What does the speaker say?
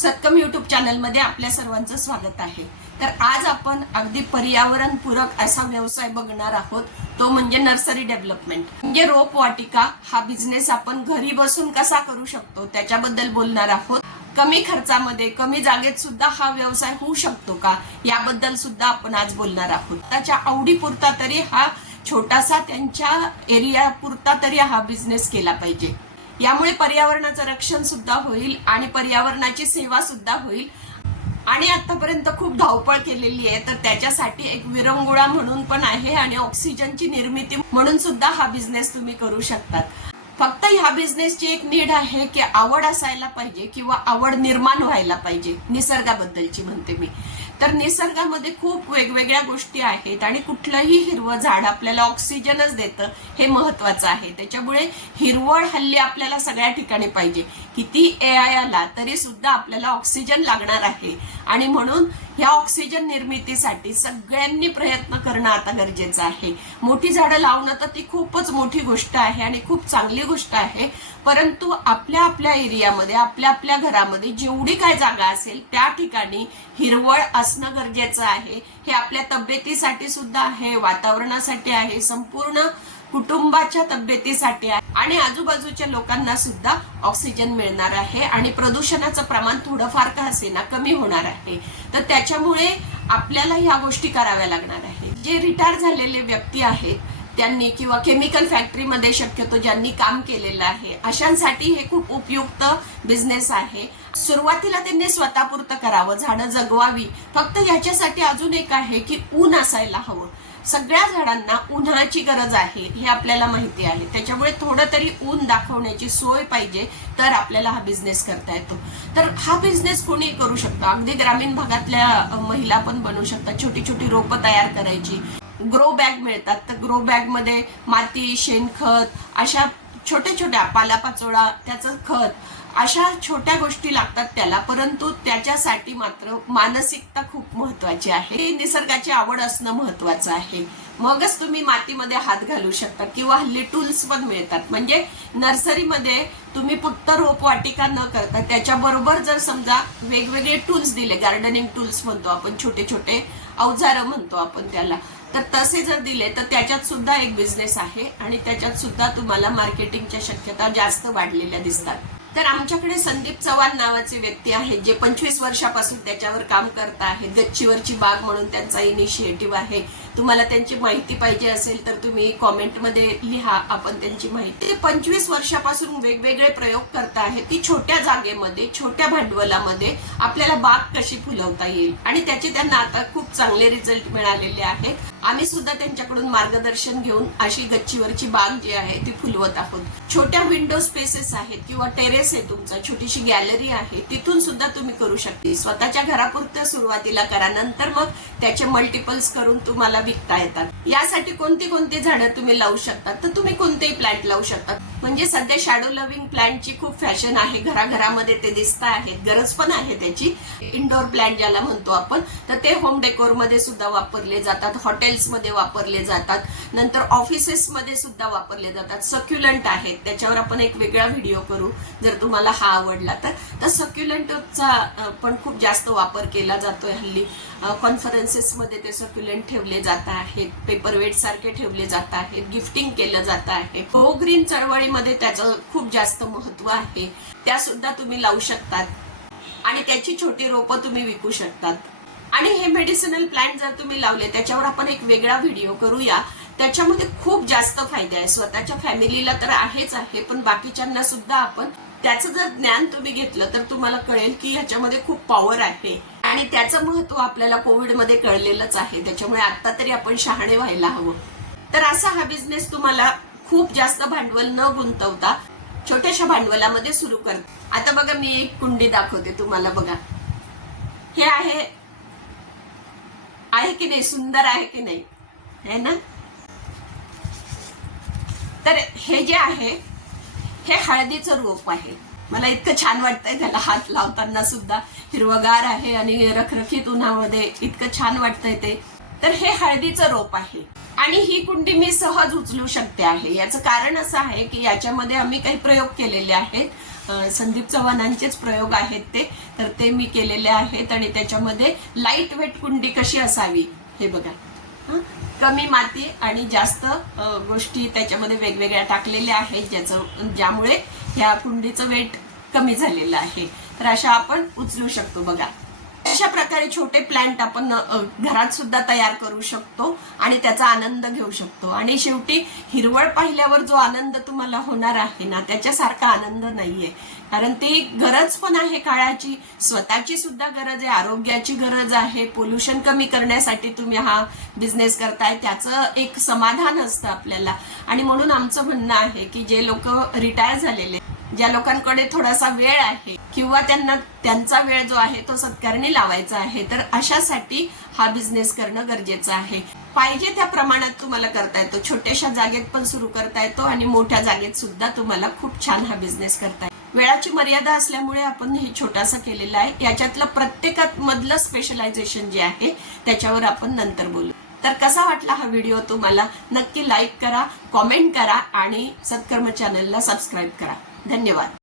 सत्कम YouTube चॅनलमध्ये आपल्या सर्वांचं स्वागत आहे। तर आज आपण अगदी पर्यावरणपूरक असा व्यवसाय बघणार आहोत, तो म्हणजे नर्सरी डेव्हलपमेंट। म्हणजे रोपवाटिका हा बिझनेस आपण घरी बसून कसा करू शकतो त्याच्याबद्दल बोलणार आहोत। कमी खर्चामध्ये कमी जागेत सुद्धा हा व्यवसाय होऊ शकतो का याबद्दल सुद्धा आपण आज बोलणार आहोत। त्याच्या आवडीपुरता तरी हा छोटासा त्यांच्या एरिया पुरता तरी हा बिझनेस केला पाहिजे। यामुळे पर्यावरणाचं रक्षण सुद्धा होईल आणि पर्यावरणाची सेवा सुद्धा होईल। आणि आतापर्यंत खूप धावपळ केलेली आहे, तर त्याच्यासाठी एक विरंगुळा म्हणून पण आहे आणि ऑक्सिजनची निर्मिती म्हणून सुद्धा हा बिझनेस तुम्ही करू शकतात। फक्त ह्या बिझनेसची एक नीड आहे की आवड असायला पाहिजे किंवा आवड निर्माण व्हायला पाहिजे। निसर्गाबद्दलची म्हणते मी। तर निसर्गामध्ये खूप वेगवेगळ्या गोष्टी आहेत आणि कुठलंही हिरवं झाड आपल्याला ऑक्सिजनच देतं हे महत्वाचं आहे। त्याच्यामुळे हिरवळ हल्ली आपल्याला सगळ्या ठिकाणी पाहिजे। किती AI आला तरी सुद्धा आपल्याला ऑक्सिजन लागणार आहे आणि म्हणून ह्या ऑक्सिजन निर्मितीसाठी सगळ्यांनी प्रयत्न करणं आता गरजेचं आहे। मोठी झाडं लावणं तर ती खूपच मोठी गोष्ट आहे आणि खूप चांगली गोष्ट आहे, परंतु आपल्या आपल्या एरियामध्ये आपल्या आपल्या घरामध्ये जेवढी काय जागा असेल त्या ठिकाणी हिरवळ असणं गरजेचं आहे। हे आपल्या तब्येतीसाठी सुद्धा आहे, वातावरणासाठी आहे, संपूर्ण कुटुंबाच्या तब्येतीसाठी आहे आणि आजूबाजूच्या लोकांना सुद्धा ऑक्सिजन मिळणार आहे आणि प्रदूषणाचं प्रमाण थोडंफार का असेना कमी होणार आहे। तर त्याच्यामुळे आपल्याला ह्या गोष्टी कराव्या लागणार आहे। जे रिटायर झालेले व्यक्ती आहेत त्यांनी किंवा केमिकल फॅक्टरीमध्ये शक्यतो ज्यांनी काम केलेलं आहे अशांसाठी हे खूप उपयुक्त बिझनेस आहे। सुरुवातीला त्यांनी स्वतःपुरतं करावं, झाडं जगवावी। फक्त ह्याच्यासाठी अजून एक आहे की ऊन असायला हवं। सगळ्या झाडांना उन्हाची गरज आहे हे आपल्याला माहिती आहे, त्याच्यामुळे थोडं तरी ऊन दाखवण्याची सोय पाहिजे तर आपल्याला हा बिझनेस करता येतो। तर हा बिझनेस कोणी करू शकतो, अगदी ग्रामीण भागातल्या महिला पण बनवू शकतात। छोटी छोटी रोपं तयार करायची, ग्रो बॅग मिळतात, तर ग्रो बॅग मध्ये माती, शेणखत, अशा छोट्या छोट्या पालापाचोळा, त्याचं खत, अशा छोट्या गोष्टी लागतात त्याला। परंतु त्याच्यासाठी मात्र मानसिकता खूप महत्वाची आहे, निसर्गाची आवड असणं महत्वाचं आहे। मगच तुम्ही मातीमध्ये हात घालू शकता किंवा हल्ली टूल्स पण मिळतात। म्हणजे नर्सरीमध्ये तुम्ही फक्त रोपवाटिका न करता त्याच्याबरोबर जर समजा वेगवेगळे टूल्स दिले, गार्डनिंग टूल्स म्हणतो आपण, छोटे छोटे अवजारं म्हणतो आपण त्याला, तर तसे जर दिले तर त्याच्यात सुद्धा एक बिझनेस आहे आणि त्याच्यात सुद्धा तुम्हाला मार्केटिंगच्या शक्यता जास्त वाढलेल्या दिसतात। तर आमच्याकडे संदीप चव्हाण नावाचे व्यक्ती आहेत जे 25 वर्षापासून त्याच्यावर काम करत आहेत। गच्चीवरची बाग म्हणून त्यांचा इनिशिएटिव्ह आहे। तुम्हाला त्यांची माहिती पाहिजे असेल तर तुम्ही कॉमेंटमध्ये लिहा, आपण त्यांची माहिती। 25 वर्षापासून वेगवेगळे प्रयोग करत आहेत ती छोट्या जागेमध्ये, छोट्या भांडवलामध्ये आपल्याला बाग कशी फुलवता येईल आणि त्याचे त्यांना आता खूप चांगले रिझल्ट मिळालेले आहेत। आम्ही सुद्धा त्यांच्याकडून मार्गदर्शन घेऊन अशी गच्चीवरची बाग जी आहे ती फुलवत आहोत। छोट्या विंडो स्पेसेस आहेत किंवा टेरेस आहे तुमचा, छोटीशी गॅलरी आहे, तिथून सुद्धा तुम्ही करू शकता। स्वतःच्या घरापुरतं सुरुवातीला करा, नंतर मग त्याचे मल्टिपल्स करून तुम्हाला विकता येतात। यासाठी कोणती कोणती झाडं तुम्ही लावू शकता, तर तुम्ही कोणतेही प्लांट लावू शकता। म्हणजे सध्या शॅडो लव्हिंग प्लांटची खूप फॅशन आहे, घराघरामध्ये ते दिसत आहेत, गरज पण आहे त्याची। इंडोर प्लांट ज्याला म्हणतो आपण, तर ते होम डेकोर मध्ये सुद्धा वापरले जातात, हॉटेल्स मध्ये वापरले जातात, नंतर ऑफिसेस मध्ये सुद्धा वापरले जातात। सक्युलंट आहेत, त्याच्यावर आपण एक वेगळा व्हिडिओ करू जर तुम्हाला हा आवडला तर। सक्युलंटचा पण खूप जास्त वापर केला जातोय हल्ली। कॉन्फरन्सेस मध्ये ते सक्युलंट ठेवले जात आहेत, पेपरवेट सारखे ठेवले जात आहेत, गिफ्टिंग केलं जात आहे। गो ग्रीन चळवळीमध्ये त्याचं खूप जास्त महत्व आहे, त्या सुद्धा तुम्ही लावू शकतात आणि त्याची छोटी रोपं तुम्ही विकू शकतात। आणि हे मेडिसिनल प्लांट जर तुम्ही लावले त्याच्यावर आपण एक वेगळा व्हिडिओ करूया। त्याच्यामध्ये खूप जास्त फायदे आहे, स्वतःच्या फॅमिलीला तर आहेच आहे, पण बाकीच्यांना सुद्धा आपण त्याचं जर ज्ञान तुम्ही घेतलं तर तुम्हाला कळेल की ह्याच्यामध्ये खूप पॉवर आहे आणि त्याचं महत्व आपल्याला कोविडमध्ये कळलेलंच आहे। त्याच्यामुळे आता तरी आपण शहाणे व्हायला हवं। तर असा हा बिझनेस तुम्हाला खूप जास्त भांडवल न गुंतवता छोट्याशा भांडवलामध्ये सुरू करते। आता बघा, मी एक कुंडी दाखवते तुम्हाला, बघा हे आहे की नाही, सुंदर आहे की नाही, है ना? तर हे जे आहे हे हळदीचं रोप आहे। मला इतकं छान वाटतंय त्याला हात लावताना सुद्धा, हिरवगार आहे आणि रखरखीत उन्हामध्ये इतकं छान वाटतंय ते। तर हे हळदीचं रोप आहे आणि ही कुंडी मी सहज उचलू शकते आहे। याचं कारण असं आहे की याच्यामध्ये आम्ही काही प्रयोग केलेले आहेत संदीप चव्हाणांचेच प्रयोग आहेत तर ते मी केलेले आहेत. आणि त्याच्यामध्ये लाईट वेट कुंडी कशी असावी हे बघा. कमी माती आणि जास्त गोष्टी त्याच्यामध्ये वेगवेगळ्या टाकलेल्या आहेत ज्यामुळे ह्या कुंडीचं वेट कमी झालेलं आहे. तर अशा आपण उचलू शकतो बघा. अशा प्रकारे छोटे प्लांट आपण घरात सुद्धा तयार करू शकतो आणि त्याचा आनंद घेऊ शकतो. आणि शेवटी हिरवळ पाहिल्यावर जो आनंद तुम्हाला होणार आहे ना, त्याच्यासारखा आनंद नाहीये. कारण ती गरज पण आहे काळाची, स्वतःची सुद्धा गरज आहे, आरोग्याची गरज आहे, पोल्युशन कमी करण्यासाठी तुम्ही हा बिझनेस करताय, त्याचं एक समाधान असतं आपल्याला. आणि म्हणून आमचं म्हणणं आहे की जे लोक रिटायर झालेले, ज्या लोकांकडे थोडासा वेळ आहे किंवा त्यांचा वेळ जो आहे तो सत्कारणी लावायचा आहे, तर अशासाठी हा बिझनेस करणं गरजेचं आहे. पाहिजे त्या प्रमाणात तुम्हाला करता येतो, छोट्याशा जागेत पण सुरू करता येतो आणि मोठ्या जागेत सुद्धा तुम्हाला खूप छान हा बिझनेस करता येतो. वेळाची मर्यादा असल्यामुळे आपण हे छोटासा केलेला आहे. याच्यातलं प्रत्येकात मधलं स्पेशलायझेशन जे आहे त्याच्यावर आपण नंतर बोलू. तर कसा वाटला हा व्हिडिओ तुम्हाला? नक्की लाईक करा, कॉमेंट करा आणि सत्कर्म चॅनलला सबस्क्राईब करा. धन्यवाद.